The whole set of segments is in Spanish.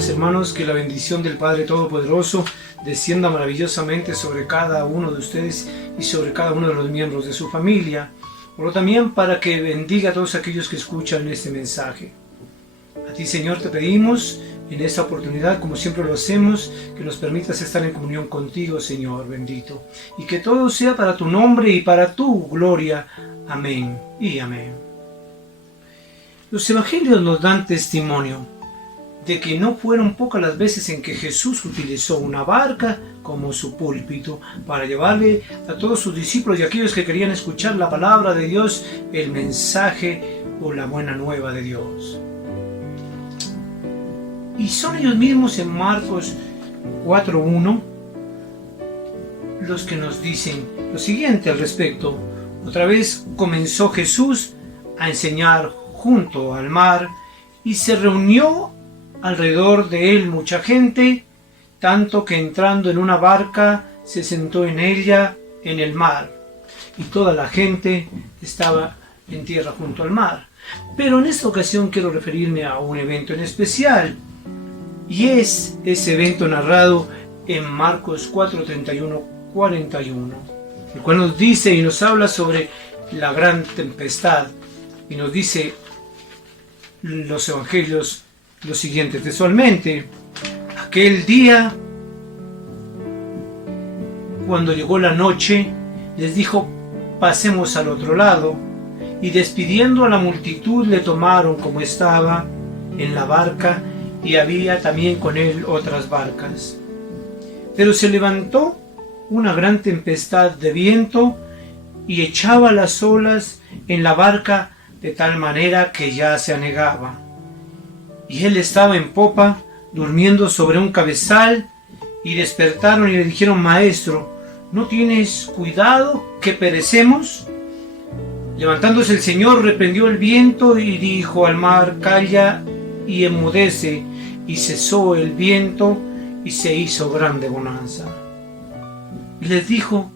queridos hermanos, que la bendición del Padre Todopoderoso descienda maravillosamente sobre cada uno de ustedes y sobre cada uno de los miembros de su familia. Oro también para que bendiga a todos aquellos que escuchan este mensaje. A ti, Señor, te pedimos en esta oportunidad, como siempre lo hacemos, que nos permitas estar en comunión contigo, Señor bendito, y que todo sea para tu nombre y para tu gloria. Amén y amén. Los evangelios nos dan testimonio de que no fueron pocas las veces en que Jesús utilizó una barca como su púlpito para llevarle a todos sus discípulos y aquellos que querían escuchar la palabra de Dios, el mensaje o la buena nueva de Dios. Y son ellos mismos en Marcos 4:1 los que nos dicen lo siguiente al respecto. Otra vez comenzó Jesús a enseñar junto al mar y se reunió alrededor de él mucha gente, tanto que entrando en una barca se sentó en ella en el mar, y toda la gente estaba en tierra junto al mar. Pero en esta ocasión quiero referirme a un evento en especial, y es ese evento narrado en Marcos 4:31-41, el cual nos dice y nos habla sobre la gran tempestad, y nos dice los evangelios lo siguiente textualmente: aquel día, cuando llegó la noche, les dijo: pasemos al otro lado, y despidiendo a la multitud le tomaron como estaba en la barca, y había también con él otras barcas. Pero se levantó una gran tempestad de viento y echaba las olas en la barca de tal manera que ya se anegaba. Y él estaba en popa, durmiendo sobre un cabezal, y despertaron y le dijeron: Maestro, ¿no tienes cuidado que perecemos? Levantándose el Señor, reprendió el viento y dijo al mar: Calla y enmudece. Y cesó el viento y se hizo grande bonanza. Y les dijo: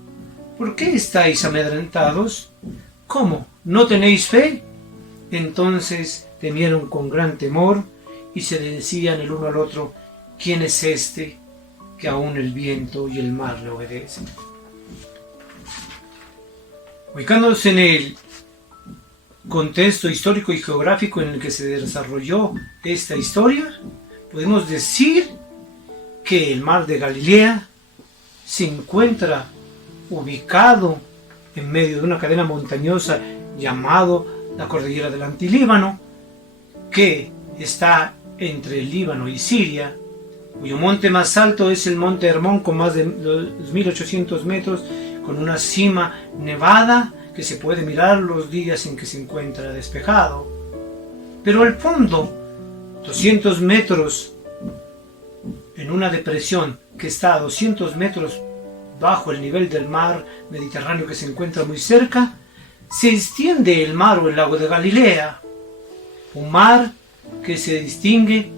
¿por qué estáis amedrentados? ¿Cómo? ¿No tenéis fe? Entonces temieron con gran temor y se le decían el uno al otro: ¿quién es este que aún el viento y el mar le obedecen? Ubicándonos en el contexto histórico y geográfico en el que se desarrolló esta historia, podemos decir que el mar de Galilea se encuentra ubicado en medio de una cadena montañosa llamado la Cordillera del Antilíbano, que está entre el Líbano y Siria, cuyo monte más alto es el monte Hermón, con más de 2.800 metros, con una cima nevada que se puede mirar los días en que se encuentra despejado. Pero al fondo, 200 metros, en una depresión que está a 200 metros bajo el nivel del mar Mediterráneo, que se encuentra muy cerca, se extiende el mar o el lago de Galilea, un mar que se distingue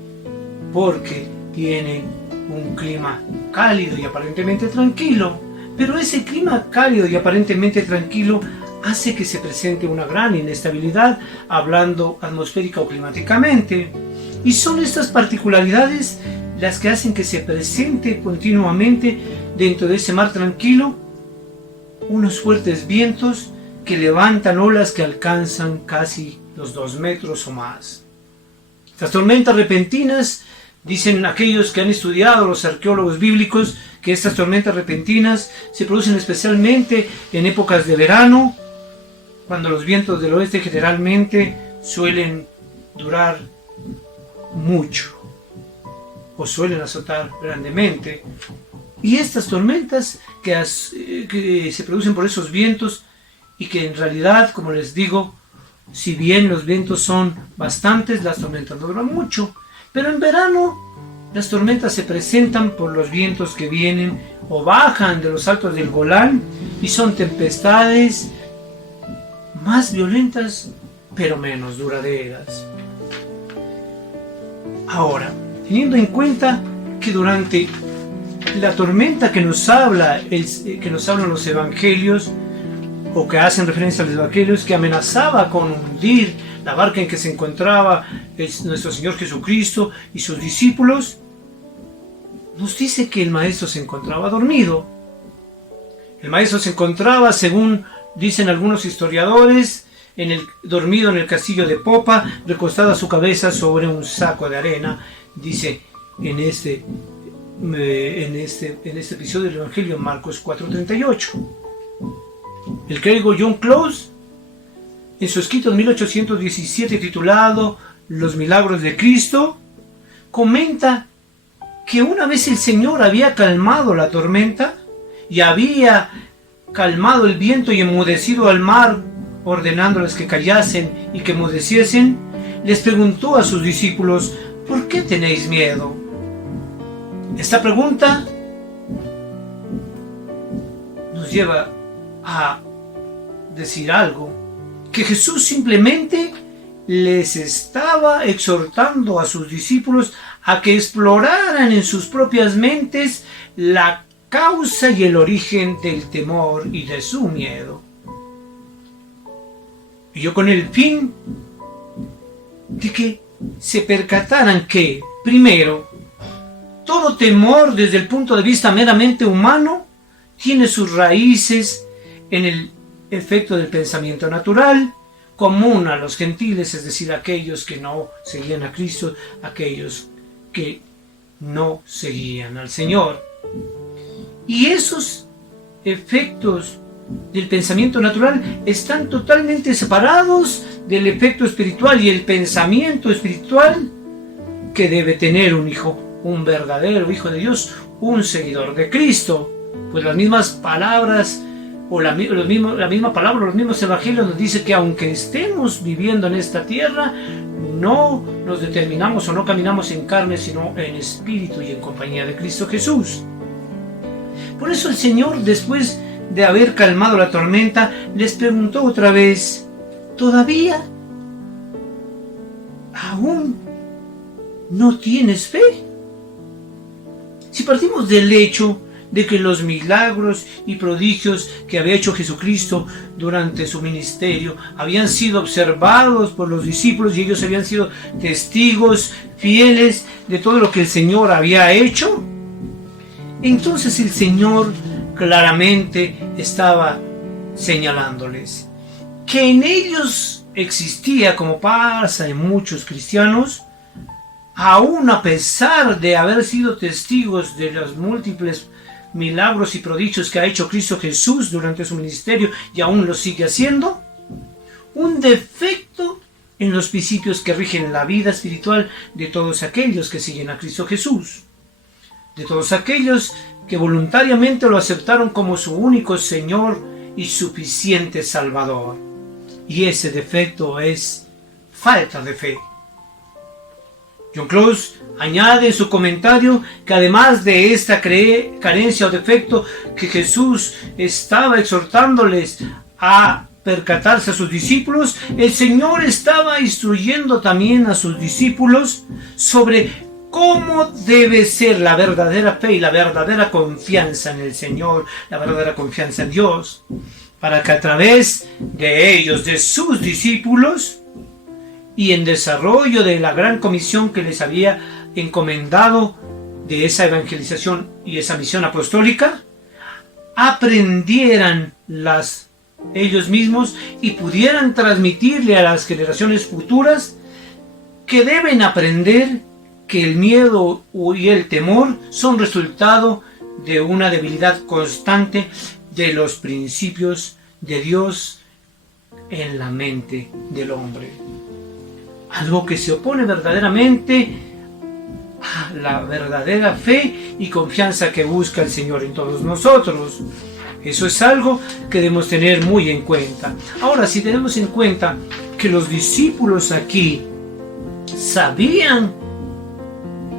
porque tiene un clima cálido y aparentemente tranquilo, pero ese clima cálido y aparentemente tranquilo hace que se presente una gran inestabilidad, hablando atmosférica o climáticamente, y son estas particularidades las que hacen que se presente continuamente dentro de ese mar tranquilo unos fuertes vientos que levantan olas que alcanzan casi los 2 metros o más. Estas tormentas repentinas, dicen aquellos que han estudiado, los arqueólogos bíblicos, que estas tormentas repentinas se producen especialmente en épocas de verano, cuando los vientos del oeste generalmente suelen durar mucho o suelen azotar grandemente. Y estas tormentas que se producen por esos vientos, y que en realidad, como les digo, si bien los vientos son bastantes, las tormentas no duran mucho. Pero en verano las tormentas se presentan por los vientos que vienen o bajan de los altos del Golán, y son tempestades más violentas pero menos duraderas. Ahora, teniendo en cuenta que durante la tormenta que nos hablan los evangelios, o que hacen referencia a los evangelios, que amenazaba con hundir la barca en que se encontraba nuestro Señor Jesucristo y sus discípulos, nos dice que el maestro se encontraba dormido. El maestro se encontraba, según dicen algunos historiadores, dormido en el castillo de popa, recostada su cabeza sobre un saco de arena, dice en este episodio del Evangelio en Marcos 4:38. El clérigo John Close, en su escrito en 1817 titulado Los Milagros de Cristo, comenta que una vez el Señor había calmado la tormenta y había calmado el viento y enmudecido al mar, ordenándoles que callasen y que enmudeciesen, les preguntó a sus discípulos: ¿por qué tenéis miedo? Esta pregunta nos lleva a decir algo, que Jesús simplemente les estaba exhortando a sus discípulos a que exploraran en sus propias mentes la causa y el origen del temor y de su miedo. Y yo con el fin de que se percataran que, primero, todo temor desde el punto de vista meramente humano tiene sus raíces en el efecto del pensamiento natural, común a los gentiles, es decir, aquellos que no seguían a Cristo, aquellos que no seguían al Señor. Y esos efectos del pensamiento natural están totalmente separados del efecto espiritual y el pensamiento espiritual que debe tener un hijo, un verdadero hijo de Dios, un seguidor de Cristo. Pues las mismas palabras o la misma palabra, los mismos evangelios nos dice que aunque estemos viviendo en esta tierra, no nos determinamos o no caminamos en carne, sino en espíritu y en compañía de Cristo Jesús. Por eso el Señor, después de haber calmado la tormenta, les preguntó otra vez: ¿todavía aún no tienes fe? Si partimos del hecho de que los milagros y prodigios que había hecho Jesucristo durante su ministerio habían sido observados por los discípulos y ellos habían sido testigos fieles de todo lo que el Señor había hecho, entonces el Señor claramente estaba señalándoles que en ellos existía, como pasa en muchos cristianos, aún a pesar de haber sido testigos de los múltiples milagros y prodigios que ha hecho Cristo Jesús durante su ministerio y aún lo sigue haciendo, un defecto en los principios que rigen la vida espiritual de todos aquellos que siguen a Cristo Jesús, de todos aquellos que voluntariamente lo aceptaron como su único Señor y suficiente Salvador. Y ese defecto es falta de fe. John Close añade en su comentario que además de esta carencia o defecto que Jesús estaba exhortándoles a percatarse a sus discípulos, el Señor estaba instruyendo también a sus discípulos sobre cómo debe ser la verdadera fe y la verdadera confianza en el Señor, la verdadera confianza en Dios, para que a través de ellos, de sus discípulos, y en desarrollo de la gran comisión que les había encomendado de esa evangelización y esa misión apostólica, aprendieran ellos mismos y pudieran transmitirle a las generaciones futuras que deben aprender que el miedo y el temor son resultado de una debilidad constante de los principios de Dios en la mente del hombre. Algo que se opone verdaderamente a la verdadera fe y confianza que busca el Señor en todos nosotros. Eso es algo que debemos tener muy en cuenta. Ahora, si tenemos en cuenta que los discípulos aquí sabían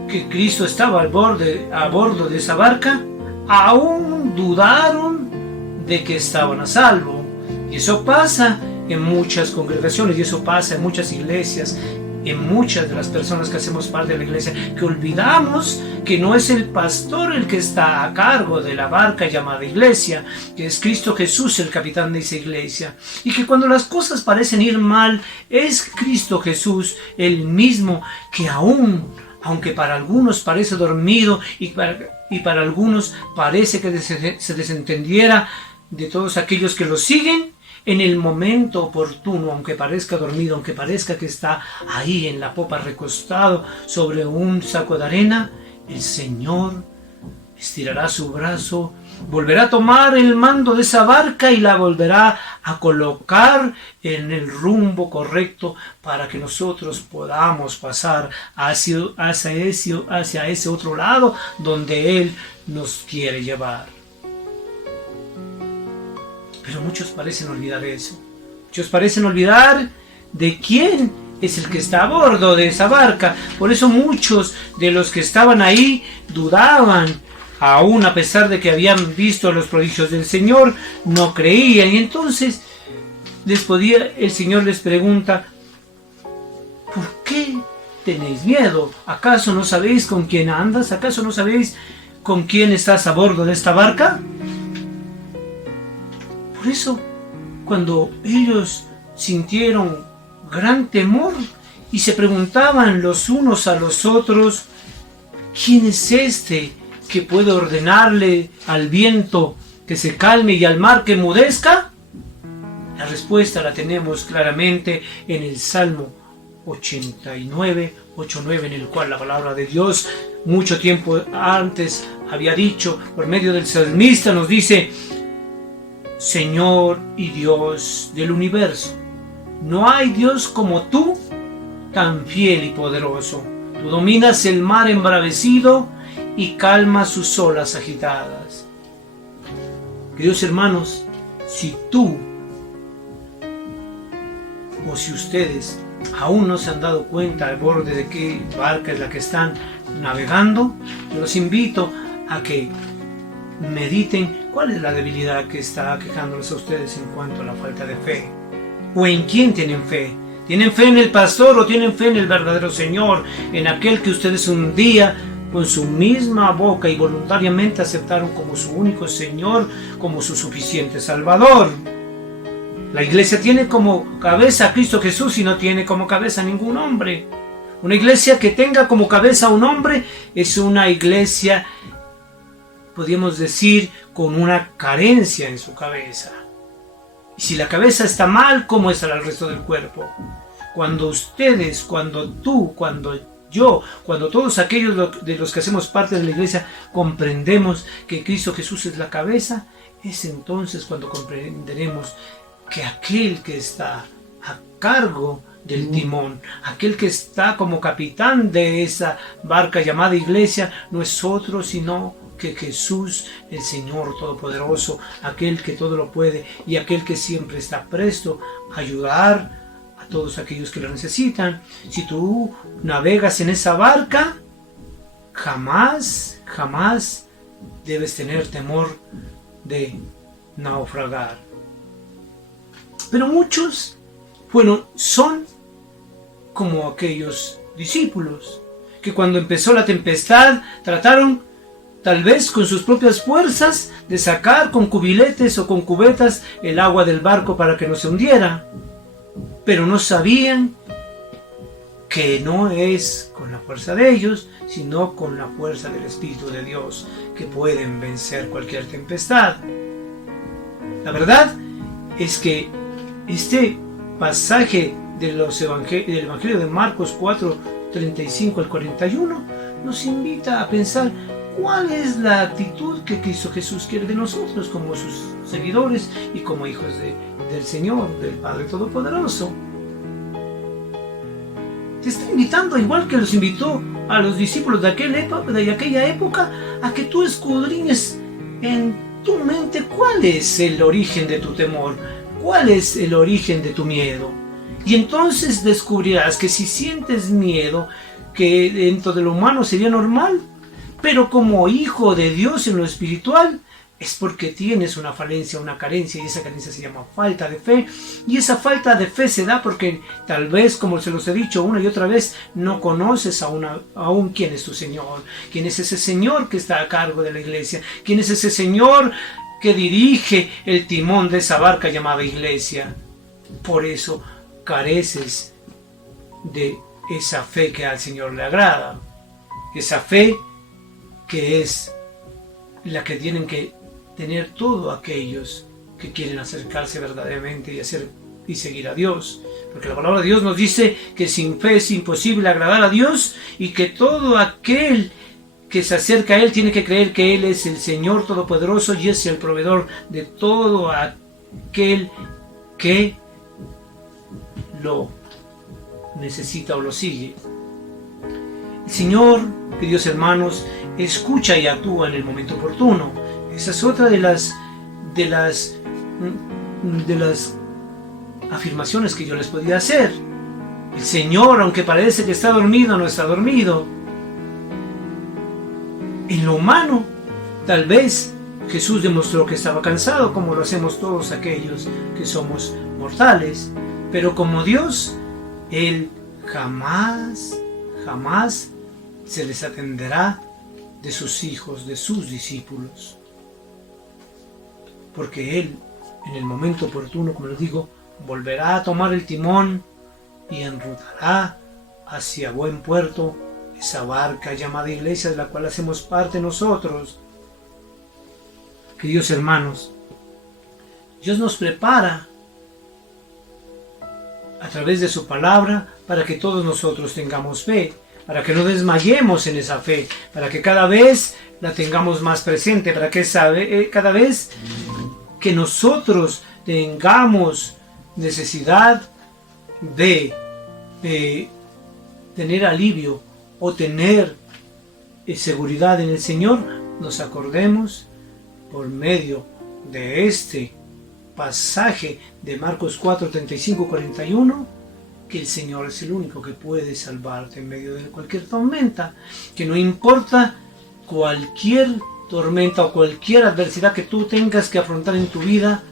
que Cristo estaba a bordo de esa barca, aún dudaron de que estaban a salvo. Y eso pasa en muchas congregaciones y eso pasa en muchas iglesias en muchas de las personas que hacemos parte de la iglesia, que olvidamos que no es el pastor el que está a cargo de la barca llamada iglesia, que es Cristo Jesús el capitán de esa iglesia, y que cuando las cosas parecen ir mal, es Cristo Jesús el mismo que aunque para algunos parece dormido y para algunos parece que se desentendiera de todos aquellos que lo siguen, en el momento oportuno, aunque parezca dormido, aunque parezca que está ahí en la popa recostado sobre un saco de arena, el Señor estirará su brazo, volverá a tomar el mando de esa barca y la volverá a colocar en el rumbo correcto para que nosotros podamos pasar hacia ese otro lado donde Él nos quiere llevar. Pero muchos parecen olvidar eso. Muchos parecen olvidar de quién es el que está a bordo de esa barca. Por eso muchos de los que estaban ahí dudaban, aún a pesar de que habían visto los prodigios del Señor, no creían. Y entonces el Señor les pregunta: ¿por qué tenéis miedo? ¿Acaso no sabéis con quién andas? ¿Acaso no sabéis con quién estás a bordo de esta barca? Por eso, cuando ellos sintieron gran temor y se preguntaban los unos a los otros: ¿quién es este que puede ordenarle al viento que se calme y al mar que enmudezca? La respuesta la tenemos claramente en el Salmo 89, 8-9, en el cual la palabra de Dios mucho tiempo antes había dicho, por medio del salmista nos dice: Señor y Dios del universo, no hay Dios como tú, tan fiel y poderoso. Tú dominas el mar embravecido y calmas sus olas agitadas. Queridos hermanos, si tú o si ustedes aún no se han dado cuenta al borde de qué barca es la que están navegando, yo los invito a que mediten cuál es la debilidad que está quejándoles a ustedes en cuanto a la falta de fe. ¿O en quién tienen fe? ¿Tienen fe en el pastor o tienen fe en el verdadero Señor? En aquel que ustedes un día con su misma boca y voluntariamente aceptaron como su único Señor, como su suficiente Salvador. La iglesia tiene como cabeza a Cristo Jesús y no tiene como cabeza a ningún hombre. Una iglesia que tenga como cabeza a un hombre es una iglesia, podríamos decir, con una carencia en su cabeza. Y si la cabeza está mal, ¿cómo estará el resto del cuerpo? Cuando ustedes, cuando tú, cuando yo, cuando todos aquellos de los que hacemos parte de la iglesia comprendemos que Cristo Jesús es la cabeza, es entonces cuando comprenderemos que aquel que está a cargo del timón, aquel que está como capitán de esa barca llamada iglesia, no es otro sino que Jesús, el Señor Todopoderoso, aquel que todo lo puede y aquel que siempre está presto a ayudar a todos aquellos que lo necesitan. Si tú navegas en esa barca, jamás debes tener temor de naufragar. Pero muchos, son como aquellos discípulos que cuando empezó la tempestad trataron, tal vez con sus propias fuerzas, de sacar con cubiletes o con cubetas el agua del barco para que no se hundiera. Pero no sabían que no es con la fuerza de ellos, sino con la fuerza del Espíritu de Dios, que pueden vencer cualquier tempestad. La verdad es que este pasaje del Evangelio de Marcos 4, 35 al 41 nos invita a pensar cuál es la actitud que Cristo Jesús quiere de nosotros como sus seguidores y como hijos del Señor, del Padre Todopoderoso. Te está invitando, igual que los invitó a los discípulos de aquella época, a que tú escudriñes en tu mente cuál es el origen de tu temor, cuál es el origen de tu miedo. Y entonces descubrirás que si sientes miedo, que dentro de lo humano sería normal, pero como hijo de Dios en lo espiritual, es porque tienes una falencia, una carencia, y esa carencia se llama falta de fe. Y esa falta de fe se da porque tal vez, como se los he dicho una y otra vez, no conoces aún quién es tu Señor, quién es ese Señor que está a cargo de la iglesia, quién es ese Señor que dirige el timón de esa barca llamada iglesia. Por eso careces de esa fe que al Señor le agrada, esa fe que es la que tienen que tener todos aquellos que quieren acercarse verdaderamente y seguir a Dios. Porque la palabra de Dios nos dice que sin fe es imposible agradar a Dios, y que todo aquel que se acerca a Él tiene que creer que Él es el Señor Todopoderoso y es el proveedor de todo aquel que lo necesita o lo sigue. El Señor, queridos hermanos, escucha y actúa en el momento oportuno. Esa es otra de las afirmaciones que yo les podía hacer. El Señor, aunque parece que está dormido, no está dormido. En lo humano, tal vez Jesús demostró que estaba cansado, como lo hacemos todos aquellos que somos mortales. Pero como Dios, Él jamás se les atenderá de sus hijos, de sus discípulos. Porque Él, en el momento oportuno, como les digo, volverá a tomar el timón y enrutará hacia buen puerto esa barca llamada iglesia, de la cual hacemos parte nosotros. Queridos hermanos, Dios nos prepara a través de su palabra para que todos nosotros tengamos fe, para que no desmayemos en esa fe, para que cada vez la tengamos más presente, para que cada vez que nosotros tengamos necesidad de tener alivio o tener seguridad en el Señor, nos acordemos por medio de este pasaje de Marcos 4, 35, 41, que el Señor es el único que puede salvarte en medio de cualquier tormenta, que no importa cualquier tormenta o cualquier adversidad que tú tengas que afrontar en tu vida,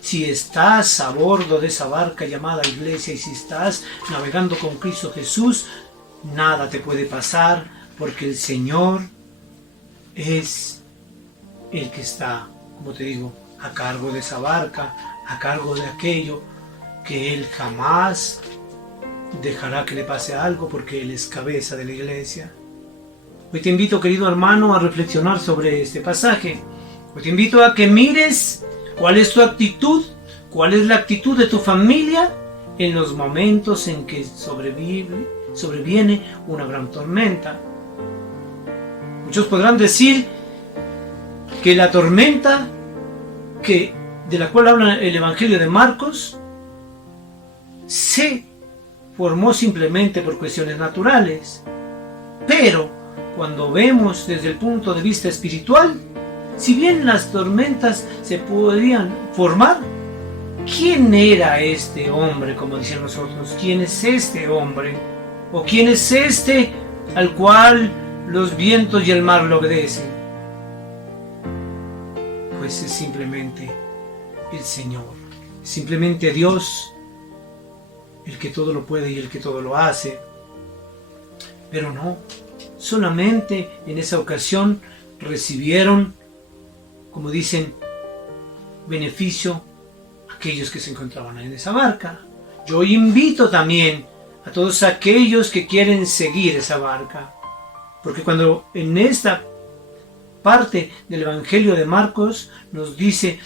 si estás a bordo de esa barca llamada iglesia y si estás navegando con Cristo Jesús, nada te puede pasar, porque el Señor es el que está, como te digo, a cargo de esa barca, a cargo de aquello que Él jamás dejará que le pase algo, porque Él es cabeza de la iglesia. Hoy te invito, querido hermano, a reflexionar sobre este pasaje. Hoy te invito a que mires cuál es tu actitud, cuál es la actitud de tu familia en los momentos en que sobreviene una gran tormenta. Muchos podrán decir que la tormenta de la cual habla el Evangelio de Marcos se formó simplemente por cuestiones naturales. Pero cuando vemos desde el punto de vista espiritual, si bien las tormentas se podían formar, ¿quién era este hombre, como dicen nosotros? ¿Quién es este hombre? ¿O quién es este al cual los vientos y el mar le obedecen? Pues es simplemente el Señor, simplemente Dios, el que todo lo puede y el que todo lo hace. Pero no, solamente en esa ocasión recibieron, como dicen, beneficio aquellos que se encontraban en esa barca. Yo invito también a todos aquellos que quieren seguir esa barca, porque cuando en esta parte del Evangelio de Marcos nos dice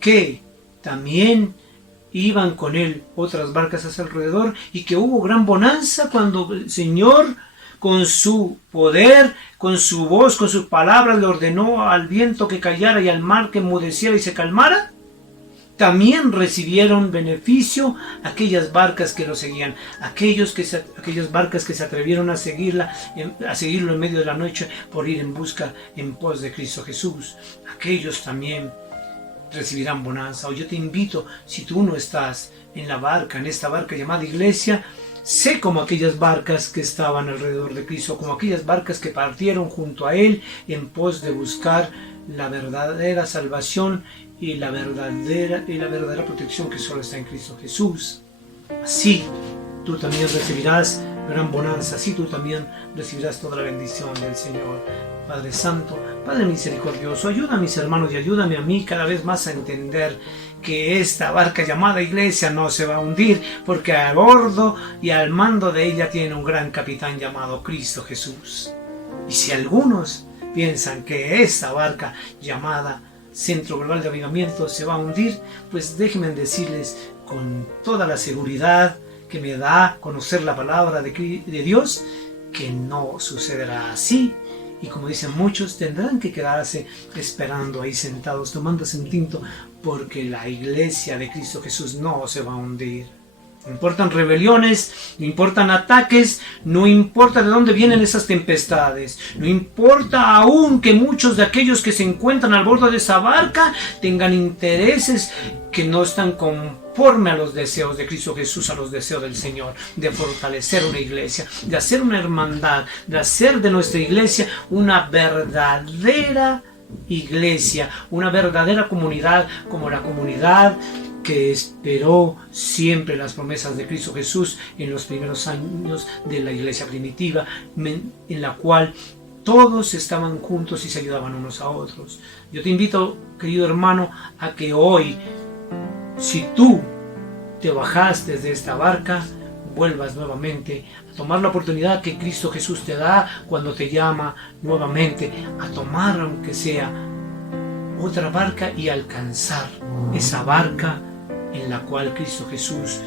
que también iban con él otras barcas a su alrededor y que hubo gran bonanza cuando el Señor, con su poder, con su voz, con sus palabras, le ordenó al viento que callara y al mar que enmudeciera y se calmara. También recibieron beneficio aquellas barcas que lo seguían, aquellas barcas que se atrevieron a seguirlo en medio de la noche por ir en pos de Cristo Jesús. Aquellos también recibirán bonanza. O yo te invito, si tú no estás en la barca, en esta barca llamada iglesia, sé como aquellas barcas que estaban alrededor de Cristo, como aquellas barcas que partieron junto a Él en pos de buscar la verdadera salvación y la verdadera protección que solo está en Cristo Jesús. Así tú también recibirás gran bonanza, así tú también recibirás toda la bendición del Señor. Padre Santo, Padre misericordioso, ayuda a mis hermanos y ayúdame a mí cada vez más a entender que esta barca llamada iglesia no se va a hundir, porque a bordo y al mando de ella tiene un gran capitán llamado Cristo Jesús. Y si algunos piensan que esta barca llamada Centro Global de Avivamiento se va a hundir, pues déjenme decirles con toda la seguridad que me da conocer la palabra de Dios, que no sucederá así. Y como dicen muchos, tendrán que quedarse esperando ahí sentados, tomándose un tinto, porque la iglesia de Cristo Jesús no se va a hundir. No importan rebeliones, no importan ataques, no importa de dónde vienen esas tempestades, no importa aún que muchos de aquellos que se encuentran al borde de esa barca tengan intereses que no están conforme a los deseos de Cristo Jesús, a los deseos del Señor, de fortalecer una iglesia, de hacer una hermandad, de hacer de nuestra iglesia una verdadera iglesia, una verdadera comunidad, como la comunidad que esperó siempre las promesas de Cristo Jesús en los primeros años de la iglesia primitiva, en la cual todos estaban juntos y se ayudaban unos a otros. Yo te invito, querido hermano, a que hoy, si tú te bajaste de esta barca, vuelvas nuevamente a tomar la oportunidad que Cristo Jesús te da cuando te llama nuevamente a tomar, aunque sea otra barca, y alcanzar esa barca en la cual Cristo Jesús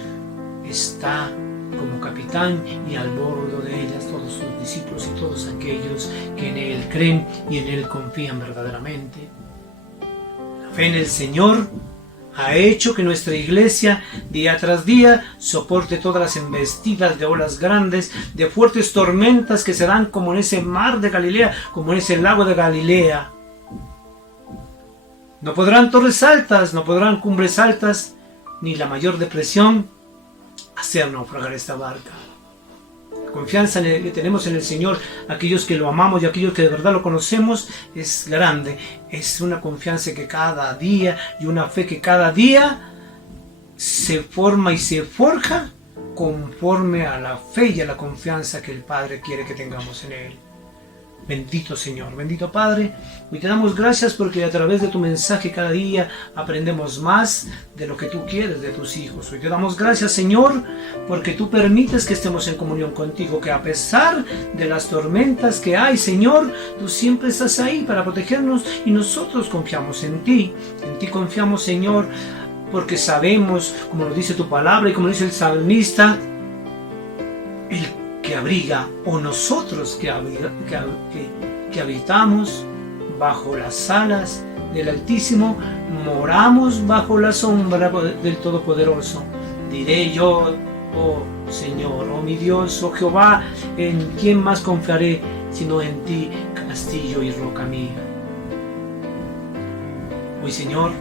está como capitán, y al bordo de ellas todos sus discípulos y todos aquellos que en Él creen y en Él confían verdaderamente. La fe en el Señor ha hecho que nuestra iglesia día tras día soporte todas las embestidas de olas grandes, de fuertes tormentas que se dan como en ese mar de Galilea, como en ese lago de Galilea. No podrán torres altas, no podrán cumbres altas, ni la mayor depresión hacer naufragar esta barca. La confianza que tenemos en el Señor, aquellos que lo amamos y aquellos que de verdad lo conocemos, es grande. Es una confianza que cada día, y una fe que cada día se forma y se forja conforme a la fe y a la confianza que el Padre quiere que tengamos en Él. Bendito Señor, bendito Padre, hoy te damos gracias porque a través de tu mensaje cada día aprendemos más de lo que tú quieres de tus hijos. Hoy te damos gracias, Señor, porque tú permites que estemos en comunión contigo, que a pesar de las tormentas que hay, Señor, tú siempre estás ahí para protegernos, y nosotros confiamos en ti confiamos, Señor, porque sabemos, como lo dice tu palabra y como dice el salmista, el que abriga, o nosotros que habitamos bajo las alas del Altísimo, moramos bajo la sombra del Todopoderoso. Diré yo, oh Señor, oh mi Dios, oh Jehová, ¿en quién más confiaré sino en ti, castillo y roca mía? Hoy, Señor,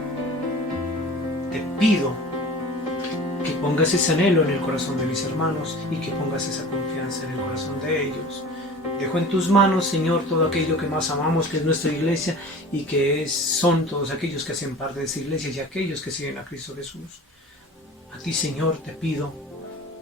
te pido que pongas ese anhelo en el corazón de mis hermanos y que pongas esa confianza en el corazón de ellos. Dejo en tus manos, Señor, todo aquello que más amamos, que es nuestra iglesia, y que son todos aquellos que hacen parte de esa iglesia y aquellos que siguen a Cristo Jesús. A ti, Señor, te pido,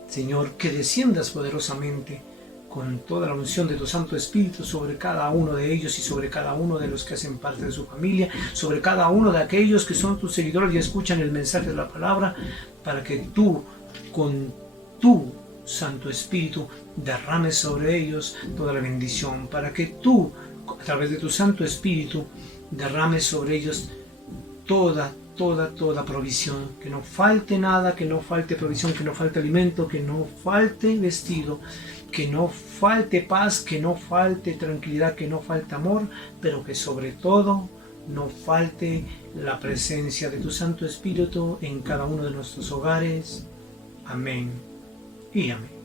Señor, que desciendas poderosamente con toda la unción de tu Santo Espíritu sobre cada uno de ellos y sobre cada uno de los que hacen parte de su familia, sobre cada uno de aquellos que son tus seguidores y escuchan el mensaje de la palabra, para que tú, con tu Santo Espíritu, derrames sobre ellos toda la bendición, para que tú, a través de tu Santo Espíritu, derrames sobre ellos toda provisión, que no falte nada, que no falte provisión, que no falte alimento, que no falte vestido, que no falte paz, que no falte tranquilidad, que no falte amor, pero que sobre todo no falte la presencia de tu Santo Espíritu en cada uno de nuestros hogares. Amén y amén.